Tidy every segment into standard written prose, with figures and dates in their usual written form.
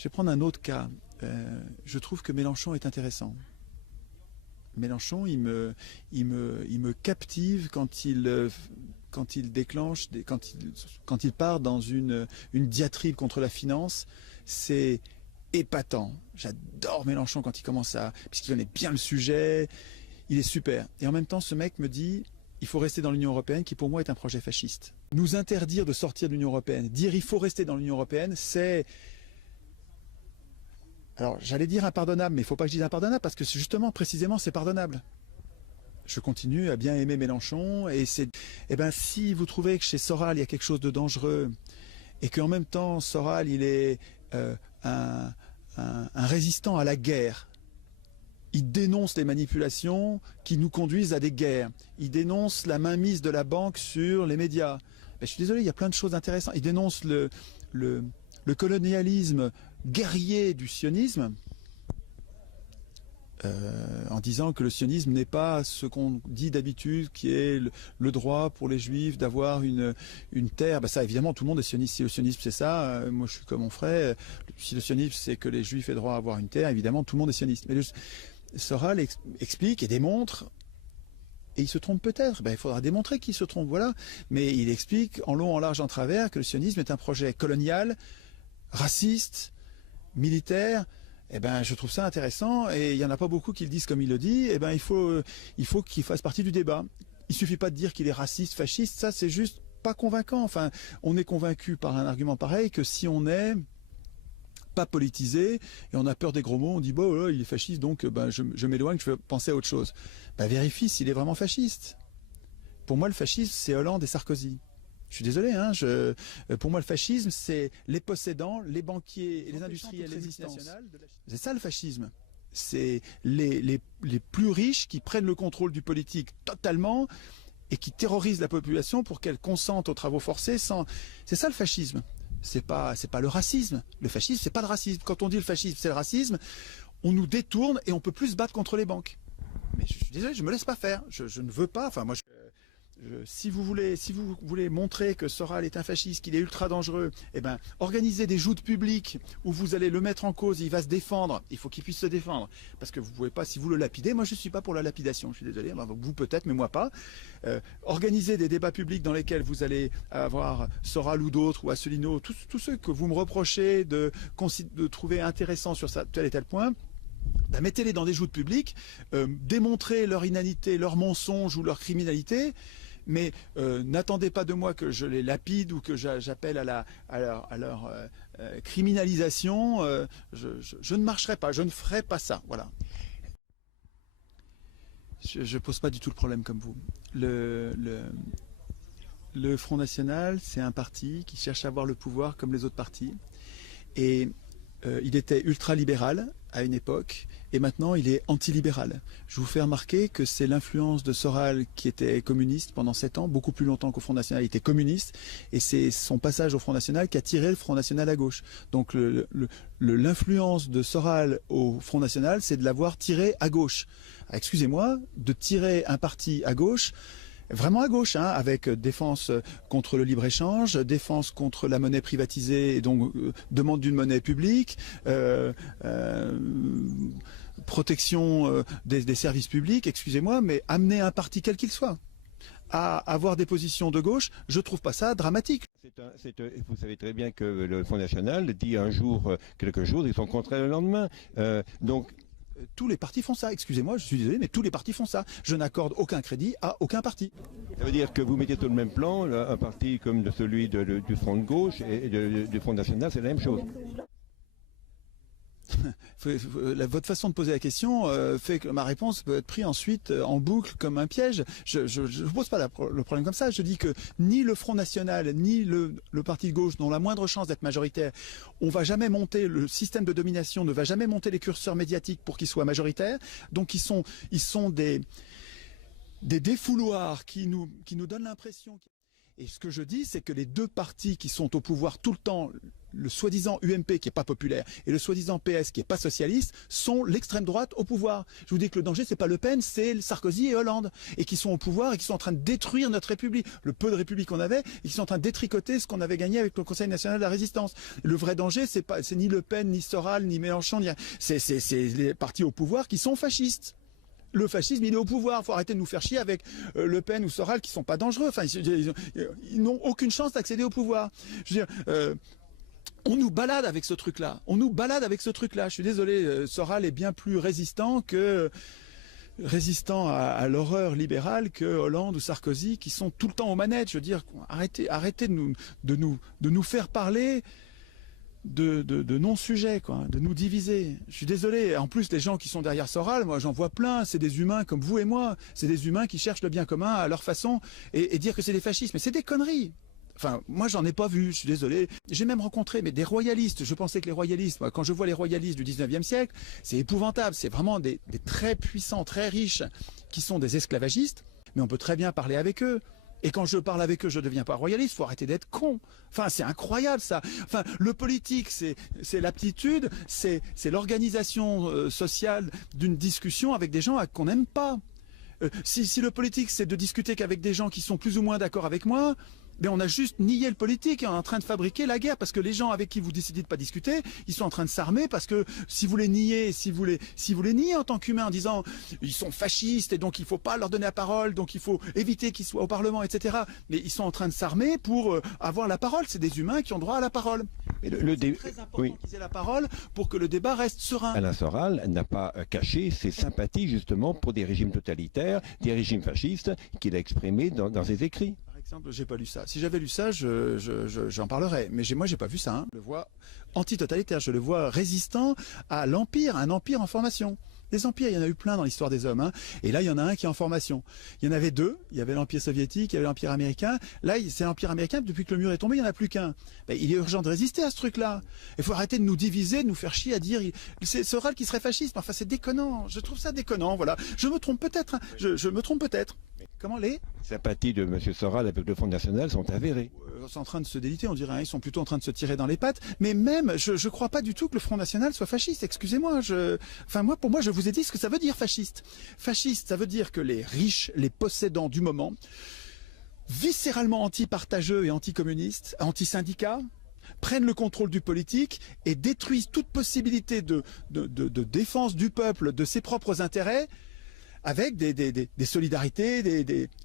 Je vais prendre un autre cas. Je trouve que Mélenchon est intéressant. Mélenchon, il me captive quand il déclenche, quand il part dans une diatribe contre la finance. C'est épatant. J'adore Mélenchon quand il commence puisqu'il connaît bien le sujet. Il est super. Et en même temps, ce mec me dit, il faut rester dans l'Union européenne, qui pour moi est un projet fasciste. Nous interdire de sortir de l'Union européenne, dire il faut rester dans l'Union européenne, c'est... Alors, j'allais dire impardonnable, mais il ne faut pas que je dise impardonnable, parce que justement, précisément, c'est pardonnable. Je continue à bien aimer Mélenchon, et c'est... Eh bien, si vous trouvez que chez Soral, il y a quelque chose de dangereux, et qu'en même temps, Soral, il est un résistant à la guerre, il dénonce les manipulations qui nous conduisent à des guerres, il dénonce la mainmise de la banque sur les médias. Mais je suis désolé, il y a plein de choses intéressantes. Il dénonce le colonialisme guerrier du sionisme, en disant que le sionisme n'est pas ce qu'on dit d'habitude, qui est le droit pour les juifs d'avoir une terre. Ben ça, évidemment, tout le monde est sioniste. Si le sionisme c'est ça, moi je suis comme mon frère, si le sionisme c'est que les juifs aient droit à avoir une terre, évidemment tout le monde est sioniste. Mais Soral explique et démontre, et il se trompe peut-être, ben, il faudra démontrer qu'il se trompe, voilà. Mais il explique en long, en large, en travers que le sionisme est un projet colonial, raciste, militaire. Eh ben, je trouve ça intéressant, et il n'y en a pas beaucoup qui le disent comme il le dit. Eh ben, il faut qu'il fasse partie du débat. Il suffit pas de dire qu'il est raciste, fasciste, ça c'est juste pas convaincant. Enfin, on est convaincu par un argument pareil que si on est pas politisé et on a peur des gros mots, on dit bon, il est fasciste, donc ben, je m'éloigne, je vais penser à autre chose. Ben, vérifie s'il est vraiment fasciste. Pour moi, le fascisme, c'est Hollande et Sarkozy. Je suis désolé, hein, pour moi le fascisme, c'est les possédants, les banquiers et les industriels, les nationales. C'est ça le fascisme. C'est les plus riches qui prennent le contrôle du politique totalement et qui terrorisent la population pour qu'elle consente aux travaux forcés sans... C'est ça le fascisme. C'est pas le racisme. Le fascisme, c'est pas le racisme. Quand on dit le fascisme, c'est le racisme, on nous détourne et on peut plus se battre contre les banques. Mais je suis désolé, je me laisse pas faire. Je ne veux pas. Enfin, moi, si vous voulez montrer que Soral est un fasciste, qu'il est ultra dangereux, eh ben, organisez des joutes publiques où vous allez le mettre en cause, il va se défendre, il faut qu'il puisse se défendre. Parce que vous pouvez pas, si vous le lapidez, moi je suis pas pour la lapidation, je suis désolé, vous peut-être, mais moi pas. Organisez des débats publics dans lesquels vous allez avoir Soral ou d'autres, ou Asselineau, tous ceux que vous me reprochez de trouver intéressants sur tel et tel point. Ben, mettez-les dans des joutes publiques, démontrez leur inanité, leur mensonge ou leur criminalité, mais n'attendez pas de moi que je les lapide ou que j'appelle à leur criminalisation. Je ne marcherai pas, je ne ferai pas ça. Voilà. Je pose pas du tout le problème comme vous. Le Front National, c'est un parti qui cherche à avoir le pouvoir comme les autres partis. Et il était ultra-libéral à une époque, et maintenant il est anti-libéral. Je vous fais remarquer que c'est l'influence de Soral qui était communiste pendant 7 ans, beaucoup plus longtemps qu'au Front National, il était communiste, et c'est son passage au Front National qui a tiré le Front National à gauche. Donc l'influence de Soral au Front National, c'est de l'avoir tiré à gauche. Excusez-moi, de tirer un parti à gauche, vraiment à gauche, hein, avec défense contre le libre-échange, défense contre la monnaie privatisée et donc demande d'une monnaie publique, protection des services publics, excusez-moi, mais amener un parti quel qu'il soit à avoir des positions de gauche, je trouve pas ça dramatique. Vous savez très bien que le Front National dit un jour quelque chose et son contraire le lendemain. Donc tous les partis font ça, excusez-moi, je suis désolé, mais tous les partis font ça. Je n'accorde aucun crédit à aucun parti. Ça veut dire que vous mettez sur le même plan un parti comme celui du Front de gauche et du Front National, c'est la même chose. Votre façon de poser la question fait que ma réponse peut être prise ensuite en boucle comme un piège. Je ne pose pas le problème comme ça. Je dis que ni le Front National, ni le parti de gauche n'ont la moindre chance d'être majoritaire. On va jamais monter, le système de domination ne va jamais monter les curseurs médiatiques pour qu'ils soient majoritaires. Donc ils sont des défouloirs qui nous donnent l'impression... Et ce que je dis, c'est que les deux partis qui sont au pouvoir tout le temps, le soi-disant UMP qui est pas populaire et le soi-disant PS qui est pas socialiste sont l'extrême droite au pouvoir. Je vous dis que le danger c'est pas Le Pen, c'est Sarkozy et Hollande et qui sont au pouvoir et qui sont en train de détruire notre République, le peu de République qu'on avait et qui sont en train de détricoter ce qu'on avait gagné avec le Conseil national de la résistance. Le vrai danger c'est ni Le Pen, ni Soral, ni Mélenchon, c'est les partis au pouvoir qui sont fascistes. Le fascisme, il est au pouvoir. Il faut arrêter de nous faire chier avec Le Pen ou Soral qui sont pas dangereux. Enfin, ils n'ont aucune chance d'accéder au pouvoir. Je veux dire, on nous balade avec ce truc-là. On nous balade avec ce truc-là. Je suis désolé, Soral est bien plus résistant à l'horreur libérale que Hollande ou Sarkozy qui sont tout le temps aux manettes. Je veux dire, arrêtez de nous faire parler de non-sujets, quoi, de nous diviser. Je suis désolé. En plus, les gens qui sont derrière Soral, moi j'en vois plein, c'est des humains comme vous et moi. C'est des humains qui cherchent le bien commun à leur façon et dire que c'est des fascistes. Mais c'est des conneries. Enfin, moi j'en ai pas vu, je suis désolé. J'ai même rencontré des royalistes. Je pensais que les royalistes, moi, quand je vois les royalistes du 19e siècle, c'est épouvantable. C'est vraiment des très puissants, très riches, qui sont des esclavagistes. Mais on peut très bien parler avec eux. Et quand je parle avec eux, je ne deviens pas royaliste, il faut arrêter d'être con. Enfin, c'est incroyable ça. Enfin, le politique, c'est l'aptitude, c'est l'organisation sociale d'une discussion avec des gens qu'on n'aime pas. Si le politique, c'est de discuter qu'avec des gens qui sont plus ou moins d'accord avec moi, mais on a juste nié le politique et on est en train de fabriquer la guerre parce que les gens avec qui vous décidez de pas discuter, ils sont en train de s'armer parce que si vous les niez, si vous les niez en tant qu'humain en disant ils sont fascistes et donc il faut pas leur donner la parole, donc il faut éviter qu'ils soient au Parlement, etc. Mais ils sont en train de s'armer pour avoir la parole. C'est des humains qui ont droit à la parole. Et c'est très important qu'ils aient la parole pour que le débat reste serein. Alain Soral n'a pas caché ses sympathies justement pour des régimes totalitaires, des régimes fascistes qu'il a exprimés dans ses écrits. J'ai pas lu ça. Si j'avais lu ça, j'en parlerais. Mais moi, j'ai pas vu ça. Hein. Je le vois antitotalitaire. Je le vois résistant à l'empire, un empire en formation. Des empires, il y en a eu plein dans l'histoire des hommes. Hein. Et là, il y en a un qui est en formation. Il y en avait deux. Il y avait l'empire soviétique, il y avait l'empire américain. Là, c'est l'empire américain. Depuis que le mur est tombé, il n'y en a plus qu'un. Ben, il est urgent de résister à ce truc-là. Il faut arrêter de nous diviser, de nous faire chier à dire c'est Soral qui serait fasciste. Enfin, c'est déconnant. Je trouve ça déconnant. Voilà. Je me trompe peut-être. Hein. Je me trompe peut-être. Comment les sympathies de M. Soral avec le Front National sont avérées. Ils sont en train de se déliter, on dirait. Hein, ils sont plutôt en train de se tirer dans les pattes. Mais même, je ne crois pas du tout que le Front National soit fasciste. Excusez-moi. Pour moi, je vous ai dit ce que ça veut dire fasciste. Fasciste, ça veut dire que les riches, les possédants du moment, viscéralement anti-partageux et anti-communistes, anti-syndicats, prennent le contrôle du politique et détruisent toute possibilité de défense du peuple, de ses propres intérêts, avec des solidarités,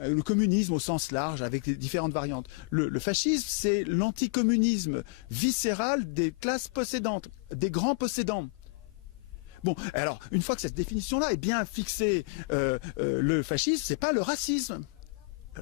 le communisme au sens large, avec les différentes variantes. Le fascisme, c'est l'anticommunisme viscéral des classes possédantes, des grands possédants. Bon, alors, une fois que cette définition-là est bien fixée, le fascisme, c'est pas le racisme.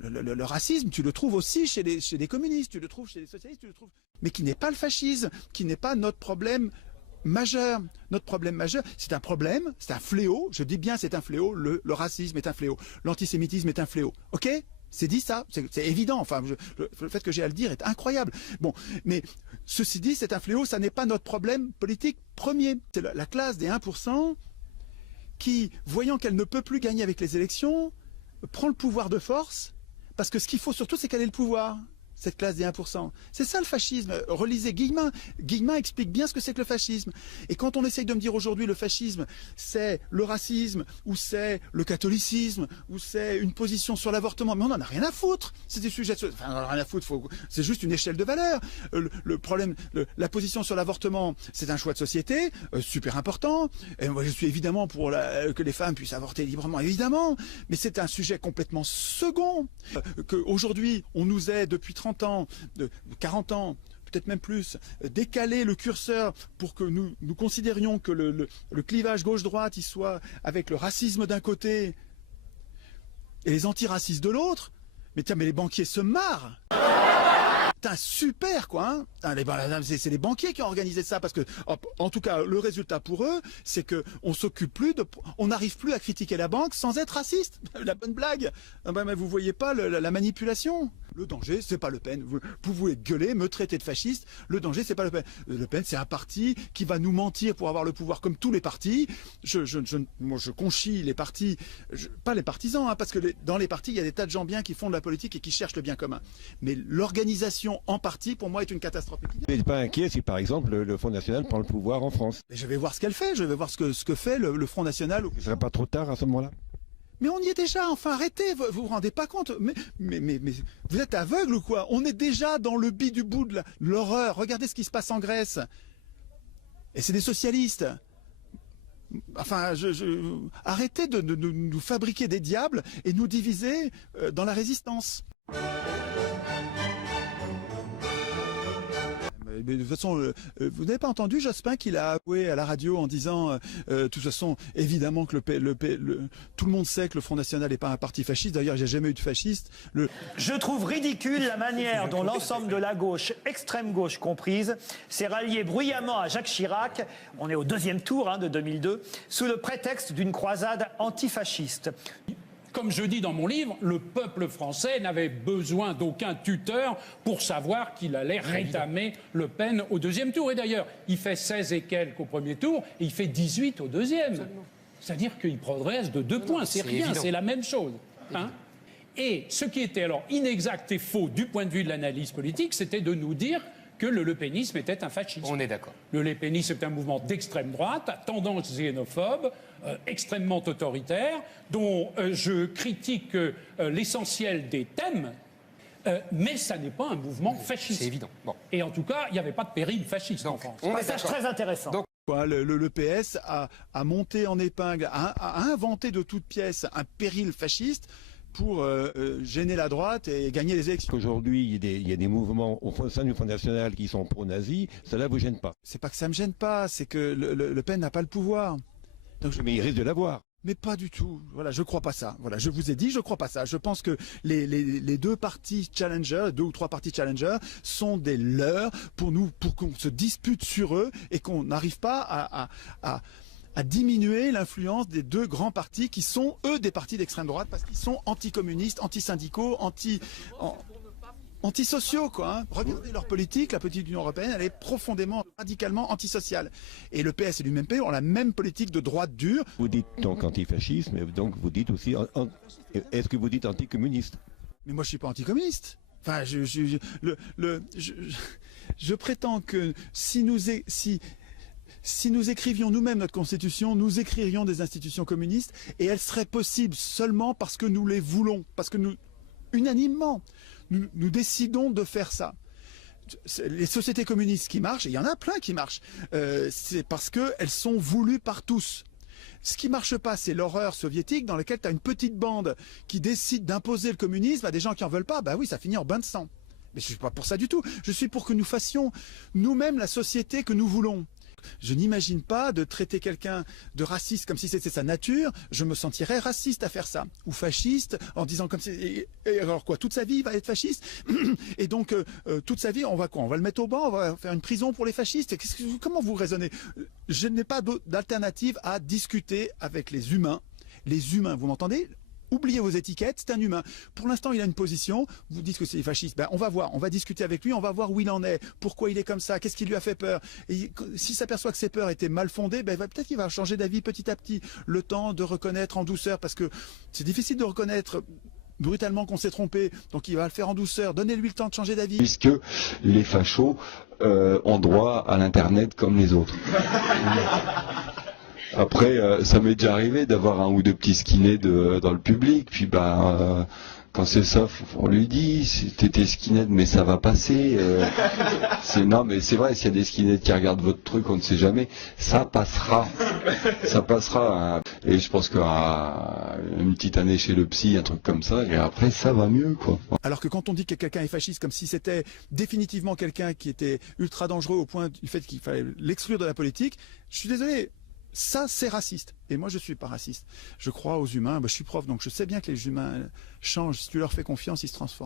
Le racisme, tu le trouves aussi chez les communistes, tu le trouves chez les socialistes, mais qui n'est pas le fascisme, qui n'est pas notre problème majeur. Notre problème majeur, c'est un problème, c'est un fléau, je dis bien c'est un fléau, le racisme est un fléau, l'antisémitisme est un fléau, ok ? C'est dit ça, c'est évident, enfin, le fait que j'ai à le dire est incroyable. Bon, mais ceci dit, c'est un fléau, ça n'est pas notre problème politique premier. C'est la classe des 1% qui, voyant qu'elle ne peut plus gagner avec les élections, prend le pouvoir de force, parce que ce qu'il faut surtout, c'est qu'elle ait le pouvoir. Cette classe des 1%. C'est ça le fascisme. Relisez Guillemin. Guillemin explique bien ce que c'est que le fascisme. Et quand on essaye de me dire aujourd'hui le fascisme, c'est le racisme, ou c'est le catholicisme, ou c'est une position sur l'avortement, mais on n'en a rien à foutre. C'est des sujets... Enfin, on n'en a rien à foutre, c'est juste une échelle de valeur. Le problème, la position sur l'avortement, c'est un choix de société, super important. Et moi, je suis évidemment pour que les femmes puissent avorter librement, évidemment. Mais c'est un sujet complètement second. Qu'aujourd'hui, on nous aide depuis 30 ans, 40 ans, peut-être même plus, décaler le curseur pour que nous considérions que le clivage gauche-droite il soit avec le racisme d'un côté et les antiracistes de l'autre. Mais tiens, mais les banquiers se marrent. Putain, super quoi, hein. C'est les banquiers qui ont organisé ça parce que, en tout cas, le résultat pour eux, c'est que on n'arrive plus à critiquer la banque sans être raciste. La bonne blague. Ah ben, mais vous voyez pas la manipulation. Le danger, c'est pas Le Pen. Vous pouvez gueuler, me traiter de fasciste. Le danger, c'est pas Le Pen. Le Pen, c'est un parti qui va nous mentir pour avoir le pouvoir, comme tous les partis. Moi, je conchis les partis, pas les partisans, hein, parce que dans les partis, il y a des tas de gens bien qui font de la politique et qui cherchent le bien commun. Mais l'organisation en parti, pour moi, est une catastrophe. Vous n'êtes pas inquiet si, par exemple, le Front National prend le pouvoir en France? Et je vais voir ce qu'elle fait. Je vais voir ce que fait le Front National. Ce ne serait pas trop tard à ce moment-là? Mais on y est déjà, enfin arrêtez, vous vous rendez pas compte, mais vous êtes aveugle ou quoi? On est déjà dans le du bout de l'horreur, regardez ce qui se passe en Grèce. Et c'est des socialistes. Enfin, arrêtez de nous fabriquer des diables et nous diviser dans la résistance. Mais de toute façon, vous n'avez pas entendu Jospin qu'il a avoué à la radio en disant, de toute façon, évidemment que tout le monde sait que le Front National n'est pas un parti fasciste. D'ailleurs, il n'y a jamais eu de fasciste. Je trouve ridicule la manière dont l'ensemble de la gauche, extrême gauche comprise, s'est rallié bruyamment à Jacques Chirac. On est au deuxième tour de 2002, sous le prétexte d'une croisade antifasciste. Comme je dis dans mon livre, le peuple français n'avait besoin d'aucun tuteur pour savoir qu'il allait rétamer Le Pen au deuxième tour. Et d'ailleurs, il fait 16 et quelques au premier tour et il fait 18 au deuxième. C'est-à-dire qu'il progresse de 2 points. C'est rien, évident. C'est la même chose. Hein. Et ce qui était alors inexact et faux du point de vue de l'analyse politique, c'était de nous dire que le lepénisme était un fascisme. On est d'accord. Le lepénisme est un mouvement d'extrême droite, à tendance xénophobe, extrêmement autoritaire, dont je critique l'essentiel des thèmes, mais ça n'est pas un mouvement fasciste. C'est évident. Bon. Et en tout cas, il n'y avait pas de péril fasciste en France. Passage très intéressant. Donc, le PS a monté en épingle, a inventé de toutes pièces un péril fasciste pour gêner la droite et gagner les élections. Aujourd'hui, il y a des mouvements au sein du Front National qui sont pro-nazis, cela ne vous gêne pas? C'est pas que ça me gêne pas, c'est que Le Pen n'a pas le pouvoir. Donc Mais il risque de l'avoir. Mais pas du tout. Voilà, je crois pas ça. Voilà, je vous ai dit, je crois pas ça. Je pense que les deux partis challenger, 2 ou 3 partis challenger, sont des leurs pour qu'on se dispute sur eux et qu'on n'arrive pas à diminuer l'influence des 2 grands partis qui sont, eux, des partis d'extrême droite parce qu'ils sont anticommunistes, antisyndicaux, antisociaux, quoi. Hein. Regardez leur politique, la politique de l'Union européenne, elle est profondément, radicalement antisociale. Et le PS et l'UMP ont la même politique de droite dure. Vous dites donc antifascisme, mais donc vous dites aussi... Est-ce que vous dites anticommuniste? Mais moi, je suis pas anticommuniste. Enfin, je prétends que si nous écrivions nous-mêmes notre constitution, nous écririons des institutions communistes et elles seraient possibles seulement parce que nous les voulons, parce que unanimement, nous décidons de faire ça. Les sociétés communistes qui marchent, et il y en a plein qui marchent, c'est parce qu'elles sont voulues par tous. Ce qui marche pas, c'est l'horreur soviétique dans laquelle tu as une petite bande qui décide d'imposer le communisme à des gens qui en veulent pas. Bah oui, ça finit en bain de sang. Mais je suis pas pour ça du tout. Je suis pour que nous fassions nous-mêmes la société que nous voulons. Je n'imagine pas de traiter quelqu'un de raciste comme si c'était sa nature. Je me sentirais raciste à faire ça. Ou fasciste en disant comme c'est... Et alors quoi, toute sa vie il va être fasciste? Et donc toute sa vie on va quoi? On va le mettre au banc, on va faire une prison pour les fascistes? Comment vous raisonnez? Je n'ai pas d'alternative à discuter avec les humains. Les humains, vous m'entendez? Oubliez vos étiquettes, c'est un humain. Pour l'instant, il a une position, vous dites que c'est fasciste, ben, on va voir, on va discuter avec lui, on va voir où il en est, pourquoi il est comme ça, qu'est-ce qui lui a fait peur. Et s'il s'aperçoit que ses peurs étaient mal fondées, ben, peut-être qu'il va changer d'avis petit à petit. Le temps de reconnaître en douceur, parce que c'est difficile de reconnaître brutalement qu'on s'est trompé, donc il va le faire en douceur, donnez-lui le temps de changer d'avis. Puisque les fachos ont droit à l'internet comme les autres. Après, ça m'est déjà arrivé d'avoir 1 ou 2 petits skinheads dans le public, puis quand c'est ça, on lui dit, t'étais skinhead, mais ça va passer. Non, mais c'est vrai, s'il y a des skinheads qui regardent votre truc, on ne sait jamais, ça passera. Ça passera. Hein. Et je pense qu'une petite année chez le psy, un truc comme ça, et après, ça va mieux, quoi. Alors que quand on dit que quelqu'un est fasciste, comme si c'était définitivement quelqu'un qui était ultra dangereux au point du fait qu'il fallait l'exclure de la politique, je suis désolé. Ça, c'est raciste. Et moi, je suis pas raciste. Je crois aux humains. Je suis prof, donc je sais bien que les humains changent. Si tu leur fais confiance, ils se transforment.